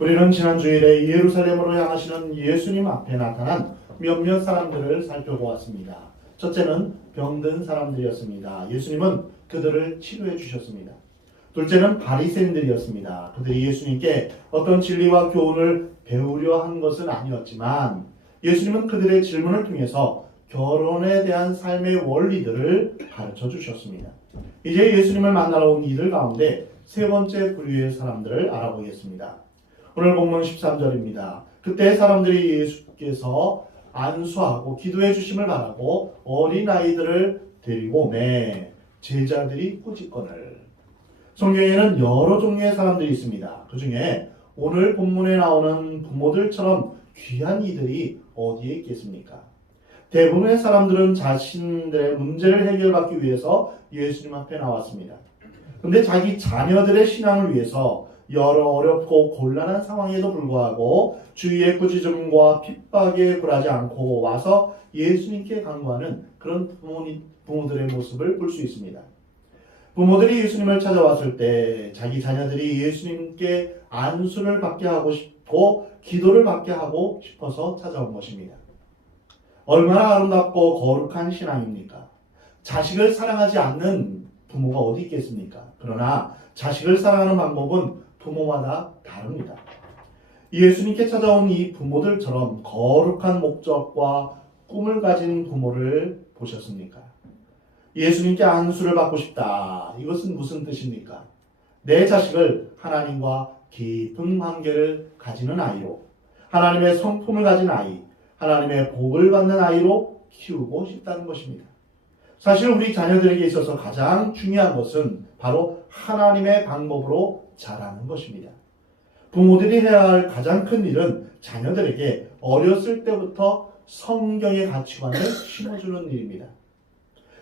우리는 지난 주일에 예루살렘으로 향하시는 예수님 앞에 나타난 몇몇 사람들을 살펴보았습니다. 첫째는 병든 사람들이었습니다. 예수님은 그들을 치료해 주셨습니다. 둘째는 바리새인들이었습니다. 그들이 예수님께 어떤 진리와 교훈을 배우려 한 것은 아니었지만 예수님은 그들의 질문을 통해서 결혼에 대한 삶의 원리들을 가르쳐 주셨습니다. 이제 예수님을 만나러 온 이들 가운데 세 번째 부류의 사람들을 알아보겠습니다. 오늘 본문 13절입니다. 그때 사람들이 예수께서 안수하고 기도해 주심을 바라고 어린아이들을 데리고 오매 제자들이 꾸짖거늘. 성경에는 여러 종류의 사람들이 있습니다. 그 중에 오늘 본문에 나오는 부모들처럼 귀한 이들이 어디에 있겠습니까? 대부분의 사람들은 자신들의 문제를 해결받기 위해서 예수님 앞에 나왔습니다. 그런데 자기 자녀들의 신앙을 위해서 여러 어렵고 곤란한 상황에도 불구하고 주위의 꾸짖음과 핍박에 굴하지 않고 와서 예수님께 간구하는 그런 부모들의 모습을 볼 수 있습니다. 부모들이 예수님을 찾아왔을 때 자기 자녀들이 예수님께 안수를 받게 하고 싶고 기도를 받게 하고 싶어서 찾아온 것입니다. 얼마나 아름답고 거룩한 신앙입니까? 자식을 사랑하지 않는 부모가 어디 있겠습니까? 그러나 자식을 사랑하는 방법은 부모마다 다릅니다. 예수님께 찾아온 이 부모들처럼 거룩한 목적과 꿈을 가진 부모를 보셨습니까? 예수님께 안수를 받고 싶다. 이것은 무슨 뜻입니까? 내 자식을 하나님과 깊은 관계를 가지는 아이로, 하나님의 성품을 가진 아이, 하나님의 복을 받는 아이로 키우고 싶다는 것입니다. 사실 우리 자녀들에게 있어서 가장 중요한 것은 바로 하나님의 방법으로 자라는 것입니다. 부모들이 해야 할 가장 큰 일은 자녀들에게 어렸을 때부터 성경의 가치관을 심어주는 일입니다.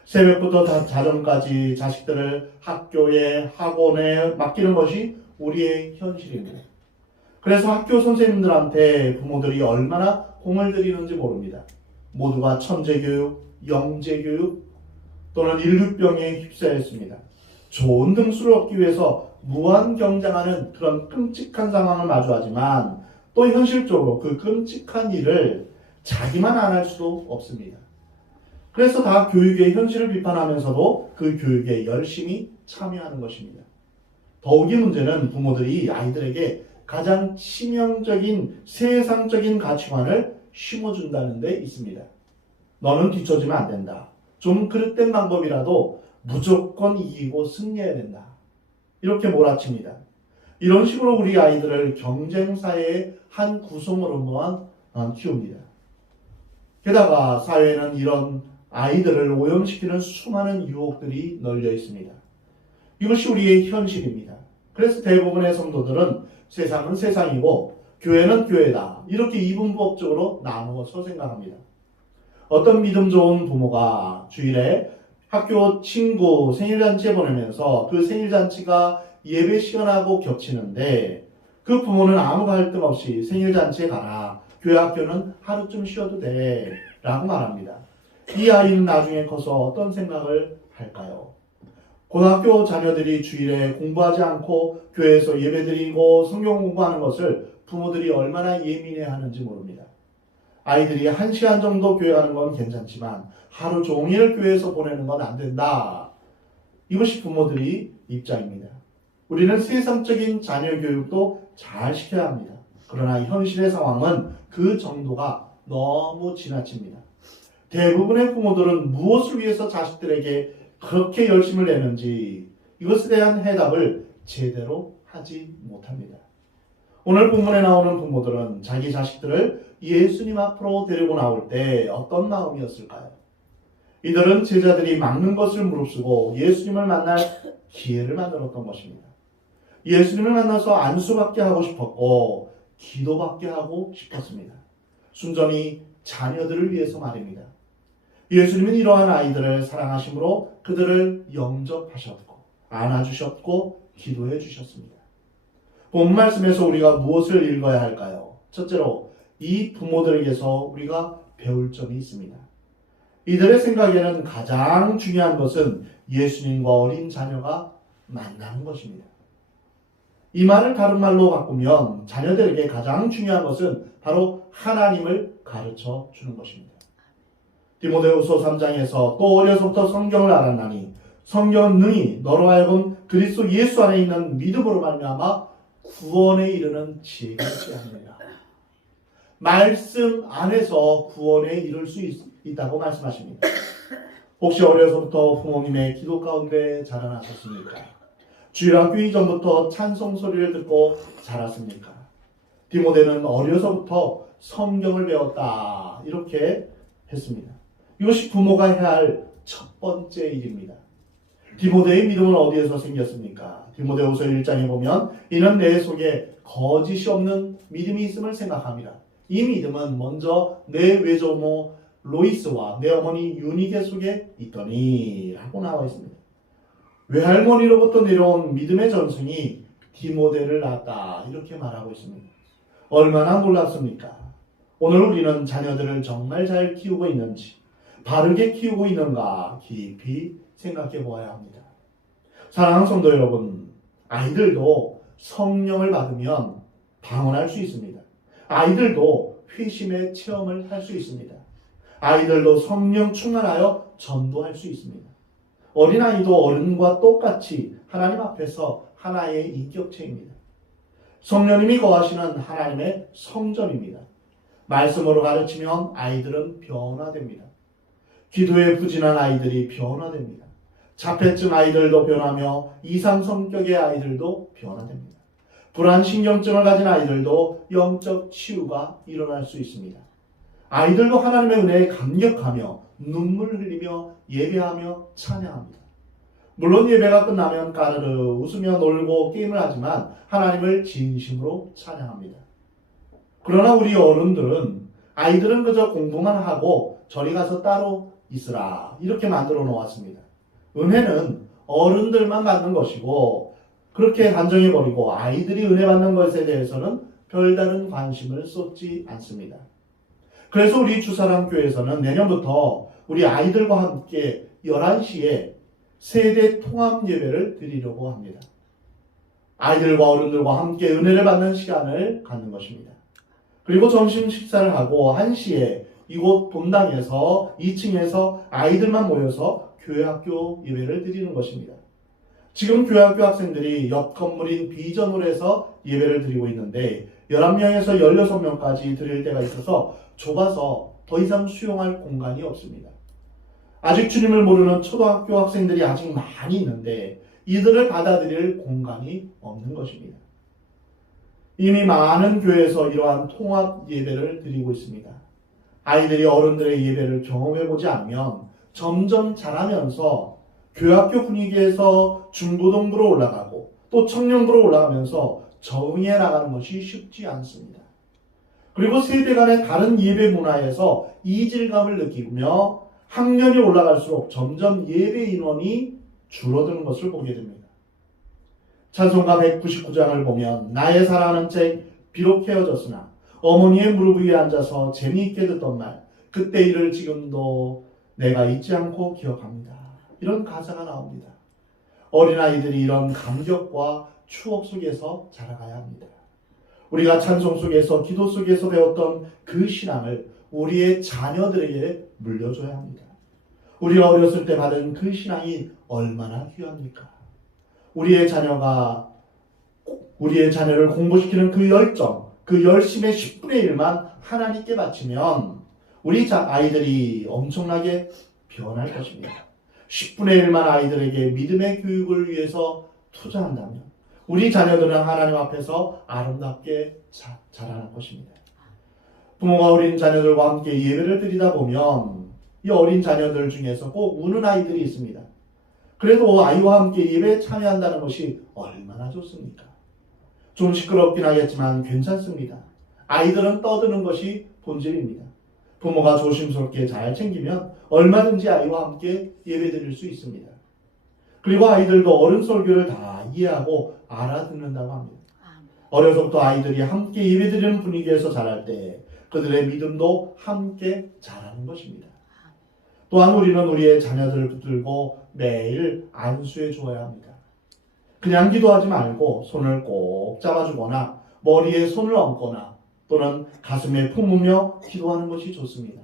새벽부터 자정까지 자식들을 학교에 학원에 맡기는 것이 우리의 현실입니다. 그래서 학교 선생님들한테 부모들이 얼마나 공을 들이는지 모릅니다. 모두가 천재교육, 영재교육 또는 인류병에 휩싸였습니다. 좋은 등수를 얻기 위해서 무한 경쟁하는 그런 끔찍한 상황을 마주하지만 또 현실적으로 그 끔찍한 일을 자기만 안 할 수도 없습니다. 그래서 다 교육의 현실을 비판하면서도 그 교육에 열심히 참여하는 것입니다. 더욱이 문제는 부모들이 아이들에게 가장 치명적인 세상적인 가치관을 심어준다는 데 있습니다. 너는 뒤처지면 안 된다. 좀 그릇된 방법이라도 무조건 이기고 승리해야 된다. 이렇게 몰아칩니다. 이런 식으로 우리 아이들을 경쟁사의 한 구성으로만 키웁니다. 게다가 사회에는 이런 아이들을 오염시키는 수많은 유혹들이 널려 있습니다. 이것이 우리의 현실입니다. 그래서 대부분의 성도들은 세상은 세상이고 교회는 교회다. 이렇게 이분법적으로 나누어서 생각합니다. 어떤 믿음 좋은 부모가 주일에 학교 친구 생일잔치에 보내면서 그 생일잔치가 예배 시간하고 겹치는데 그 부모는 아무 갈등 없이 생일잔치에 가라. 교회 학교는 하루쯤 쉬어도 돼. 라고 말합니다. 이 아이는 나중에 커서 어떤 생각을 할까요? 고등학교 자녀들이 주일에 공부하지 않고 교회에서 예배드리고 성경 공부하는 것을 부모들이 얼마나 예민해하는지 모릅니다. 아이들이 1시간 정도 교회 가는 건 괜찮지만 하루 종일 교회에서 보내는 건 안 된다. 이것이 부모들의 입장입니다. 우리는 세상적인 자녀 교육도 잘 시켜야 합니다. 그러나 현실의 상황은 그 정도가 너무 지나칩니다. 대부분의 부모들은 무엇을 위해서 자식들에게 그렇게 열심을 내는지 이것에 대한 해답을 제대로 하지 못합니다. 오늘 본문에 나오는 부모들은 자기 자식들을 예수님 앞으로 데리고 나올 때 어떤 마음이었을까요? 이들은 제자들이 막는 것을 무릅쓰고 예수님을 만날 기회를 만들었던 것입니다. 예수님을 만나서 안수받게 하고 싶었고 기도받게 하고 싶었습니다. 순전히 자녀들을 위해서 말입니다. 예수님은 이러한 아이들을 사랑하심으로 그들을 영접하셨고 안아주셨고 기도해 주셨습니다. 본 말씀에서 우리가 무엇을 읽어야 할까요? 첫째로 이 부모들에게서 우리가 배울 점이 있습니다. 이들의 생각에는 가장 중요한 것은 예수님과 어린 자녀가 만나는 것입니다. 이 말을 다른 말로 바꾸면 자녀들에게 가장 중요한 것은 바로 하나님을 가르쳐 주는 것입니다. 디모데후서 3장에서 또 어려서부터 성경을 알았나니 성경은 능히 너로 하여금 그리스도 예수 안에 있는 믿음으로 말미암아 구원에 이르는 지혜가 있게 하느니라. 말씀 안에서 구원에 이를 수 있다고 말씀하십니다. 혹시 어려서부터 부모님의 기도 가운데 자라나셨습니까? 주일학교 이전부터 찬송 소리를 듣고 자랐습니까? 디모데는 어려서부터 성경을 배웠다 이렇게 했습니다. 이것이 부모가 해야 할 첫 번째 일입니다. 디모데의 믿음은 어디에서 생겼습니까? 디모데후서 1장에 보면 이는 내 속에 거짓이 없는 믿음이 있음을 생각합니다. 이 믿음은 먼저 내 외조모 로이스와 내 어머니 유니게 속에 있더니 라고 나와 있습니다. 외할머니로부터 내려온 믿음의 전승이 디모데를 낳았다 이렇게 말하고 있습니다. 얼마나 놀랍습니까? 오늘 우리는 자녀들을 정말 잘 키우고 있는지 바르게 키우고 있는가 깊이 생각해 보아야 합니다. 사랑하는 성도 여러분, 아이들도 성령을 받으면 방언할 수 있습니다. 아이들도 회심의 체험을 할 수 있습니다. 아이들도 성령 충만하여 전도할 수 있습니다. 어린아이도 어른과 똑같이 하나님 앞에서 하나의 인격체입니다. 성령님이 거하시는 하나님의 성전입니다. 말씀으로 가르치면 아이들은 변화됩니다. 기도에 부진한 아이들이 변화됩니다. 자폐증 아이들도 변하며 이상 성격의 아이들도 변화됩니다. 불안신경증을 가진 아이들도 영적 치유가 일어날 수 있습니다. 아이들도 하나님의 은혜에 감격하며 눈물을 흘리며 예배하며 찬양합니다. 물론 예배가 끝나면 까르르 웃으며 놀고 게임을 하지만 하나님을 진심으로 찬양합니다. 그러나 우리 어른들은 아이들은 그저 공부만 하고 저리 가서 따로 있으라 이렇게 만들어 놓았습니다. 은혜는 어른들만 받는 것이고 그렇게 단정해버리고 아이들이 은혜 받는 것에 대해서는 별다른 관심을 쏟지 않습니다. 그래서 우리 주사랑교회에서는 내년부터 우리 아이들과 함께 11시에 세대 통합 예배를 드리려고 합니다. 아이들과 어른들과 함께 은혜를 받는 시간을 갖는 것입니다. 그리고 점심 식사를 하고 1시에 이곳 본당에서 2층에서 아이들만 모여서 교회학교 예배를 드리는 것입니다. 지금 교회학교 학생들이 옆 건물인 비전홀에서 예배를 드리고 있는데 11명에서 16명까지 드릴 때가 있어서 좁아서 더 이상 수용할 공간이 없습니다. 아직 주님을 모르는 초등학교 학생들이 아직 많이 있는데 이들을 받아들일 공간이 없는 것입니다. 이미 많은 교회에서 이러한 통합 예배를 드리고 있습니다. 아이들이 어른들의 예배를 경험해보지 않으면 점점 자라면서 교학교 분위기에서 중고등부로 올라가고 또 청년부로 올라가면서 적응해 나가는 것이 쉽지 않습니다. 그리고 세대 간의 다른 예배 문화에서 이질감을 느끼며 학년이 올라갈수록 점점 예배 인원이 줄어드는 것을 보게 됩니다. 찬송가 199장을 보면 나의 사랑하는 책 비록 헤어졌으나 어머니의 무릎 위에 앉아서 재미있게 듣던 말 그때 일을 지금도 내가 잊지 않고 기억합니다. 이런 가사가 나옵니다. 어린아이들이 이런 감격과 추억 속에서 자라가야 합니다. 우리가 찬송 속에서 기도 속에서 배웠던 그 신앙을 우리의 자녀들에게 물려줘야 합니다. 우리가 어렸을 때 받은 그 신앙이 얼마나 귀합니까? 우리의 자녀를 공부시키는 그 열정, 그 열심의 10분의 1만 하나님께 바치면 우리 아이들이 엄청나게 변할 것입니다. 10분의 1만 아이들에게 믿음의 교육을 위해서 투자한다면 우리 자녀들은 하나님 앞에서 아름답게 자라날 것입니다. 부모가 어린 자녀들과 함께 예배를 드리다 보면 이 어린 자녀들 중에서 꼭 우는 아이들이 있습니다. 그래도 아이와 함께 예배에 참여한다는 것이 얼마나 좋습니까? 좀 시끄럽긴 하겠지만 괜찮습니다. 아이들은 떠드는 것이 본질입니다. 부모가 조심스럽게 잘 챙기면 얼마든지 아이와 함께 예배 드릴 수 있습니다. 그리고 아이들도 어른 설교를 다 이해하고 알아듣는다고 합니다. 어려서부터 아이들이 함께 예배 드리는 분위기에서 자랄 때 그들의 믿음도 함께 자라는 것입니다. 또한 우리는 우리의 자녀들을 붙들고 매일 안수해 주어야 합니다. 그냥 기도하지 말고 손을 꼭 잡아주거나 머리에 손을 얹거나 또는 가슴에 품으며 기도하는 것이 좋습니다.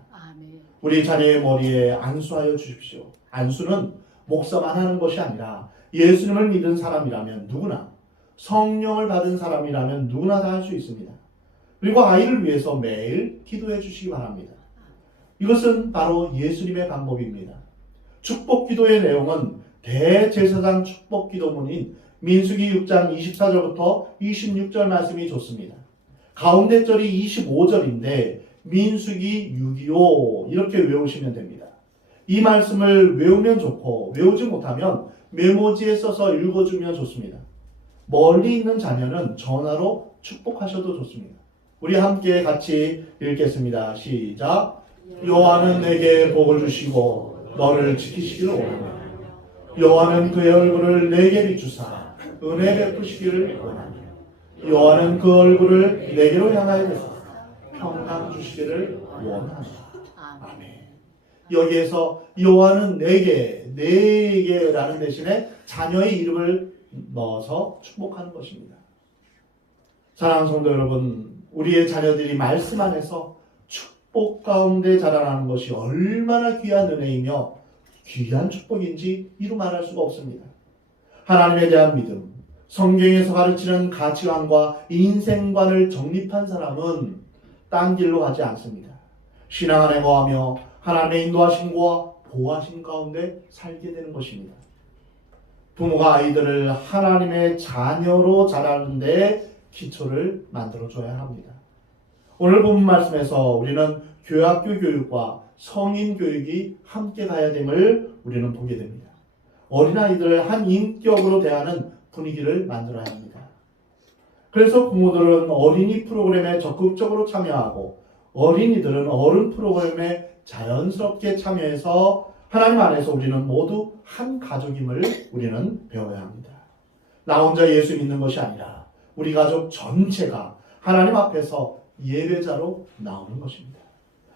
우리 자녀의 머리에 안수하여 주십시오. 안수는 목사만 하는 것이 아니라 예수님을 믿은 사람이라면 누구나, 성령을 받은 사람이라면 누구나 다 할 수 있습니다. 그리고 아이를 위해서 매일 기도해 주시기 바랍니다. 이것은 바로 예수님의 방법입니다. 축복 기도의 내용은 대제사장 축복 기도문인 민수기 6장 24절부터 26절 말씀이 좋습니다. 가운데 절이 25절인데 민수기 625 이렇게 외우시면 됩니다. 이 말씀을 외우면 좋고 외우지 못하면 메모지에 써서 읽어주면 좋습니다. 멀리 있는 자녀는 전화로 축복하셔도 좋습니다. 우리 함께 같이 읽겠습니다. 시작. 여호와는 내게 복을 주시고 너를 지키시기를 원하노라. 여호와는 그의 얼굴을 내게 비추사 은혜 베푸시기를 원하노라. 여호와는 그 얼굴을 내게로 향하여 드사 평강 주시기를 원하노라. 아멘. 여기에서 여호와는 내게라는 대신에 자녀의 이름을 넣어서 축복하는 것입니다. 사랑하는 성도 여러분, 우리의 자녀들이 말씀 안에서 축복 가운데 자라나는 것이 얼마나 귀한 은혜이며 귀한 축복인지 이루 말할 수가 없습니다. 하나님에 대한 믿음, 성경에서 가르치는 가치관과 인생관을 정립한 사람은 딴 길로 가지 않습니다. 신앙 안에 거하며 하나님의 인도하심과 보호하심 가운데 살게 되는 것입니다. 부모가 아이들을 하나님의 자녀로 자라는 데 기초를 만들어줘야 합니다. 오늘 본문 말씀에서 우리는 교학교 교육과 성인 교육이 함께 가야 됨을 우리는 보게 됩니다. 어린아이들을 한 인격으로 대하는 분위기를 만들어야 합니다. 그래서 부모들은 어린이 프로그램에 적극적으로 참여하고 어린이들은 어른 프로그램에 자연스럽게 참여해서 하나님 안에서 우리는 모두 한 가족임을 우리는 배워야 합니다. 나 혼자 예수 믿는 것이 아니라 우리 가족 전체가 하나님 앞에서 예배자로 나오는 것입니다.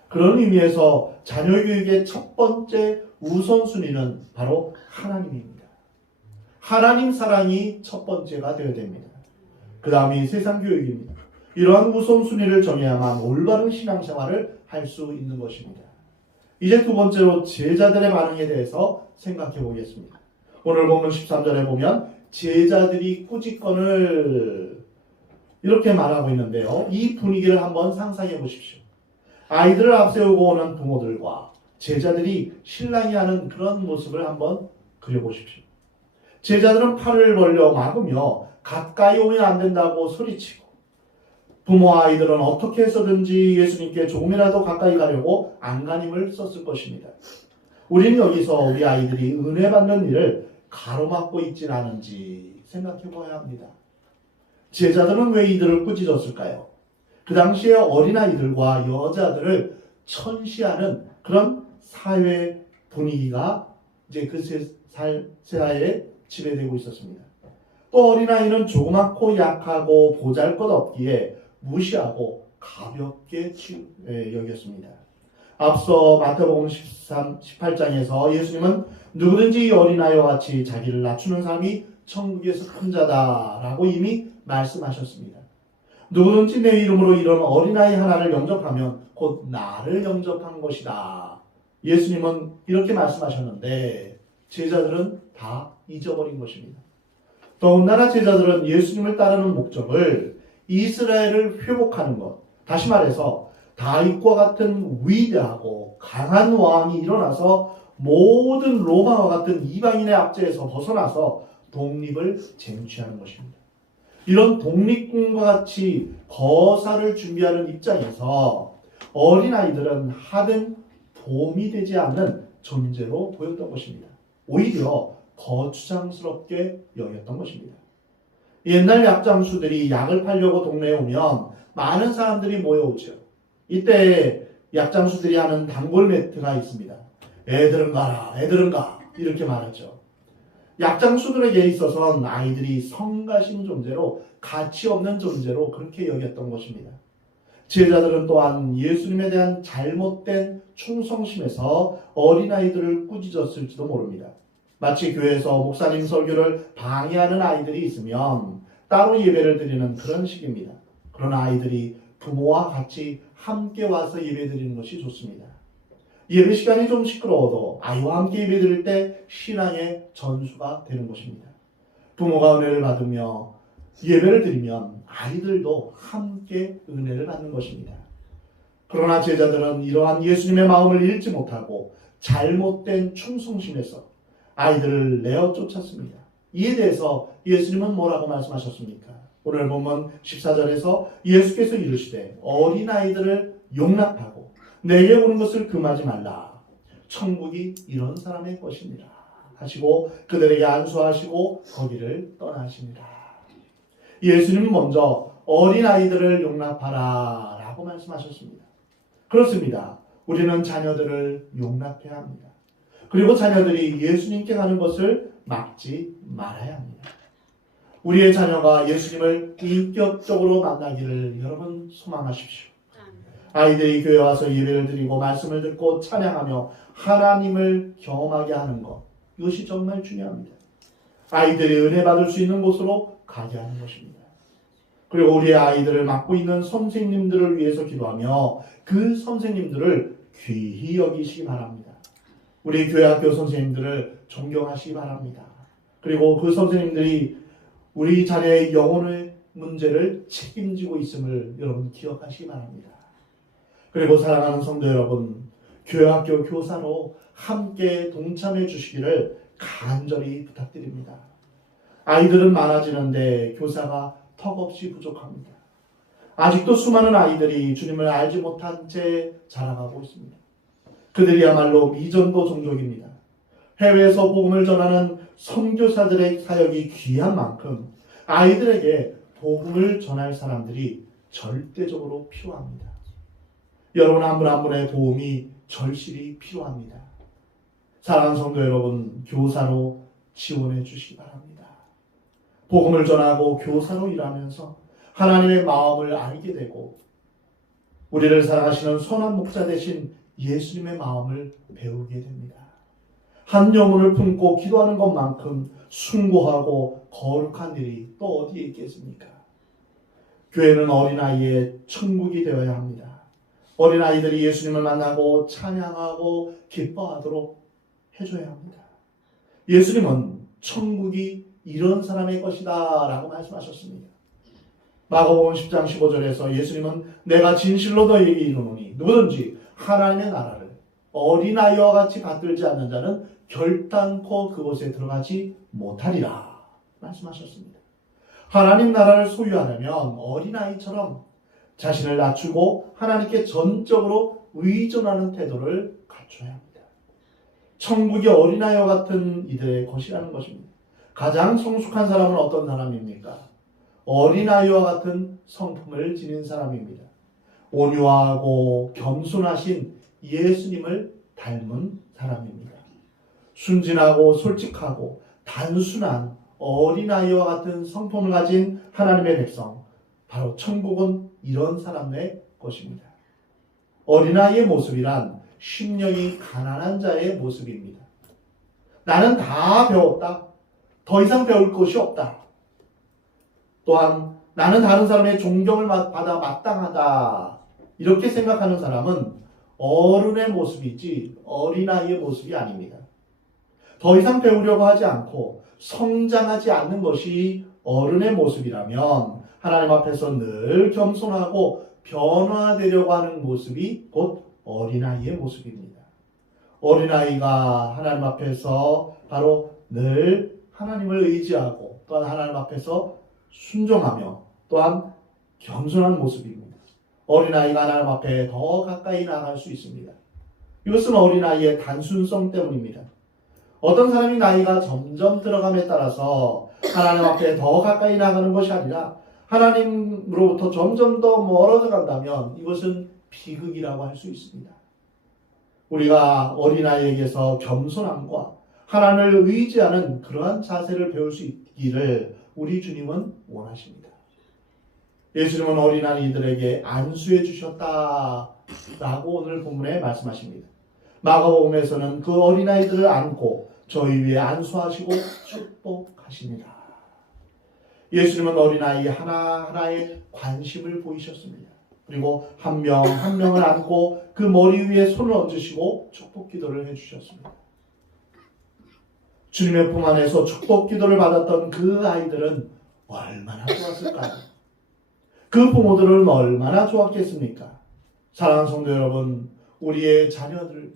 그런 의미에서 자녀 교육의 첫 번째 우선순위는 바로 하나님입니다. 하나님 사랑이 첫 번째가 되어야 됩니다. 그 다음이 세상 교육입니다. 이러한 우선순위를 정해야만 올바른 신앙생활을 할 수 있는 것입니다. 이제 두 번째로 제자들의 반응에 대해서 생각해 보겠습니다. 오늘 본문 13절에 보면 제자들이 꾸짖건을 이렇게 말하고 있는데요. 이 분위기를 한번 상상해 보십시오. 아이들을 앞세우고 오는 부모들과 제자들이 신랑이 하는 그런 모습을 한번 그려보십시오. 제자들은 팔을 벌려 막으며 가까이 오면 안 된다고 소리치고 부모와 아이들은 어떻게 해서든지 예수님께 조금이라도 가까이 가려고 안간힘을 썼을 것입니다. 우리는 여기서 우리 아이들이 은혜 받는 일을 가로막고 있진 않은지 생각해 봐야 합니다. 제자들은 왜 이들을 꾸짖었을까요? 그 당시에 어린아이들과 여자들을 천시하는 그런 사회 분위기가 이제 그 사회에 지배되고 있었습니다. 또 어린아이는 조그맣고 약하고 보잘것없기에 무시하고 가볍게 여겼습니다. 앞서 마태복음 18장에서 예수님은 누구든지 어린아이와 같이 자기를 낮추는 사람이 천국에서 큰 자다라고 이미 말씀하셨습니다. 누구든지 내 이름으로 이런 어린아이 하나를 영접하면 곧 나를 영접한 것이다. 예수님은 이렇게 말씀하셨는데 제자들은 다 잊어버린 것입니다. 더군다나 제자들은 예수님을 따르는 목적을 이스라엘을 회복하는 것, 다시 말해서 다윗과 같은 위대하고 강한 왕이 일어나서 모든 로마와 같은 이방인의 압제에서 벗어나서 독립을 쟁취하는 것입니다. 이런 독립군과 같이 거사를 준비하는 입장에서 어린아이들은 하등 도움이 되지 않는 존재로 보였던 것입니다. 오히려 거추장스럽게 여겼던 것입니다. 옛날 약장수들이 약을 팔려고 동네에 오면 많은 사람들이 모여오죠. 이때 약장수들이 하는 단골 멘트가 있습니다. 애들은 가라, 애들은 가 이렇게 말하죠. 약장수들에게 있어서는 아이들이 성가신 존재로 가치 없는 존재로 그렇게 여겼던 것입니다. 제자들은 또한 예수님에 대한 잘못된 충성심에서 어린아이들을 꾸짖었을지도 모릅니다. 마치 교회에서 목사님 설교를 방해하는 아이들이 있으면 따로 예배를 드리는 그런 식입니다. 그러나 아이들이 부모와 같이 함께 와서 예배 드리는 것이 좋습니다. 예배 시간이 좀 시끄러워도 아이와 함께 예배 드릴 때 신앙의 전수가 되는 것입니다. 부모가 은혜를 받으며 예배를 드리면 아이들도 함께 은혜를 받는 것입니다. 그러나 제자들은 이러한 예수님의 마음을 읽지 못하고 잘못된 충성심에서 아이들을 내어 쫓았습니다. 이에 대해서 예수님은 뭐라고 말씀하셨습니까? 오늘 본문 14절에서 예수께서 이르시되 어린아이들을 용납하고 내게 오는 것을 금하지 말라. 천국이 이런 사람의 것이니라 하시고 그들에게 안수하시고 거기를 떠나시니라. 예수님은 먼저 어린아이들을 용납하라 라고 말씀하셨습니다. 그렇습니다. 우리는 자녀들을 용납해야 합니다. 그리고 자녀들이 예수님께 가는 것을 막지 말아야 합니다. 우리의 자녀가 예수님을 인격적으로 만나기를 여러분 소망하십시오. 아이들이 교회 와서 예배를 드리고 말씀을 듣고 찬양하며 하나님을 경험하게 하는 것, 이것이 정말 중요합니다. 아이들이 은혜 받을 수 있는 곳으로 가게 하는 것입니다. 그리고 우리의 아이들을 맡고 있는 선생님들을 위해서 기도하며 그 선생님들을 귀히 여기시기 바랍니다. 우리 교회 학교 선생님들을 존경하시기 바랍니다. 그리고 그 선생님들이 우리 자녀의 영혼의 문제를 책임지고 있음을 여러분 기억하시기 바랍니다. 그리고 사랑하는 성도 여러분, 교회 학교 교사로 함께 동참해 주시기를 간절히 부탁드립니다. 아이들은 많아지는데 교사가 턱없이 부족합니다. 아직도 수많은 아이들이 주님을 알지 못한 채 자라가고 있습니다. 그들이야말로 미전도 종족입니다. 해외에서 복음을 전하는 선교사들의 사역이 귀한 만큼 아이들에게 복음을 전할 사람들이 절대적으로 필요합니다. 여러분 한 분 한 분의 도움이 절실히 필요합니다. 사랑하는 성도 여러분, 교사로 지원해 주시기 바랍니다. 복음을 전하고 교사로 일하면서 하나님의 마음을 알게 되고 우리를 사랑하시는 선한 목자 되신 예수님의 마음을 배우게 됩니다. 한 영혼을 품고 기도하는 것만큼 숭고하고 거룩한 일이 또 어디에 있겠습니까? 교회는 어린아이의 천국이 되어야 합니다. 어린아이들이 예수님을 만나고 찬양하고 기뻐하도록 해줘야 합니다. 예수님은 천국이 이런 사람의 것이다 라고 말씀하셨습니다. 마가복음 10장 15절에서 예수님은 내가 진실로 너희에게 이르노니 누구든지 하나님의 나라를 어린아이와 같이 받들지 않는 자는 결단코 그곳에 들어가지 못하리라 말씀하셨습니다. 하나님 나라를 소유하려면 어린아이처럼 자신을 낮추고 하나님께 전적으로 의존하는 태도를 갖춰야 합니다. 천국이 어린아이와 같은 이들의 것이라는 것입니다. 가장 성숙한 사람은 어떤 사람입니까? 어린아이와 같은 성품을 지닌 사람입니다. 온유하고 겸손하신 예수님을 닮은 사람입니다. 순진하고 솔직하고 단순한 어린아이와 같은 성품을 가진 하나님의 백성, 바로 천국은 이런 사람의 것입니다. 어린아이의 모습이란 심령이 가난한 자의 모습입니다. 나는 다 배웠다. 더 이상 배울 것이 없다. 또한 나는 다른 사람의 존경을 받아 마땅하다. 이렇게 생각하는 사람은 어른의 모습이지 어린아이의 모습이 아닙니다. 더 이상 배우려고 하지 않고 성장하지 않는 것이 어른의 모습이라면 하나님 앞에서 늘 겸손하고 변화되려고 하는 모습이 곧 어린아이의 모습입니다. 어린아이가 하나님 앞에서 바로 늘 하나님을 의지하고 또한 하나님 앞에서 순종하며 또한 겸손한 모습입니다. 어린아이가 하나님 앞에 더 가까이 나아갈 수 있습니다. 이것은 어린아이의 단순성 때문입니다. 어떤 사람이 나이가 점점 들어감에 따라서 하나님 앞에 더 가까이 나가는 것이 아니라 하나님으로부터 점점 더 멀어져 간다면 이것은 비극이라고 할 수 있습니다. 우리가 어린아이에게서 겸손함과 하나님을 의지하는 그러한 자세를 배울 수 있기를 우리 주님은 원하십니다. 예수님은 어린아이들에게 안수해 주셨다라고 오늘 본문에 말씀하십니다. 마가복음에서는 그 어린아이들을 안고 저희 위에 안수하시고 축복하십니다. 예수님은 어린아이 하나하나에 관심을 보이셨습니다. 그리고 한 명 한 명을 안고 그 머리 위에 손을 얹으시고 축복 기도를 해주셨습니다. 주님의 품 안에서 축복 기도를 받았던 그 아이들은 얼마나 좋았을까요? 그 부모들은 얼마나 좋았겠습니까? 사랑하는 성도 여러분, 우리의 자녀들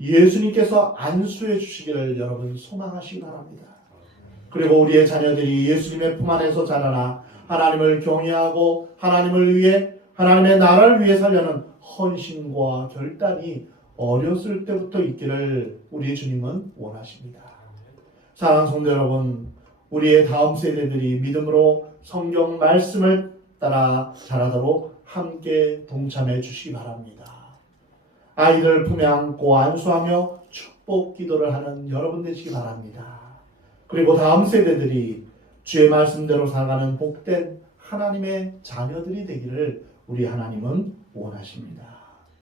예수님께서 안수해 주시기를 여러분 소망하시기 바랍니다. 그리고 우리의 자녀들이 예수님의 품 안에서 자라나 하나님을 경외하고 하나님을 위해 하나님의 나라를 위해 살려는 헌신과 결단이 어렸을 때부터 있기를 우리 주님은 원하십니다. 사랑하는 성도 여러분, 우리의 다음 세대들이 믿음으로 성경 말씀을 따라 자라도록 함께 동참해 주시기 바랍니다. 아이들 품에 안고 안수하며 축복 기도를 하는 여러분 되시기 바랍니다. 그리고 다음 세대들이 주의 말씀대로 살아가는 복된 하나님의 자녀들이 되기를 우리 하나님은 원하십니다.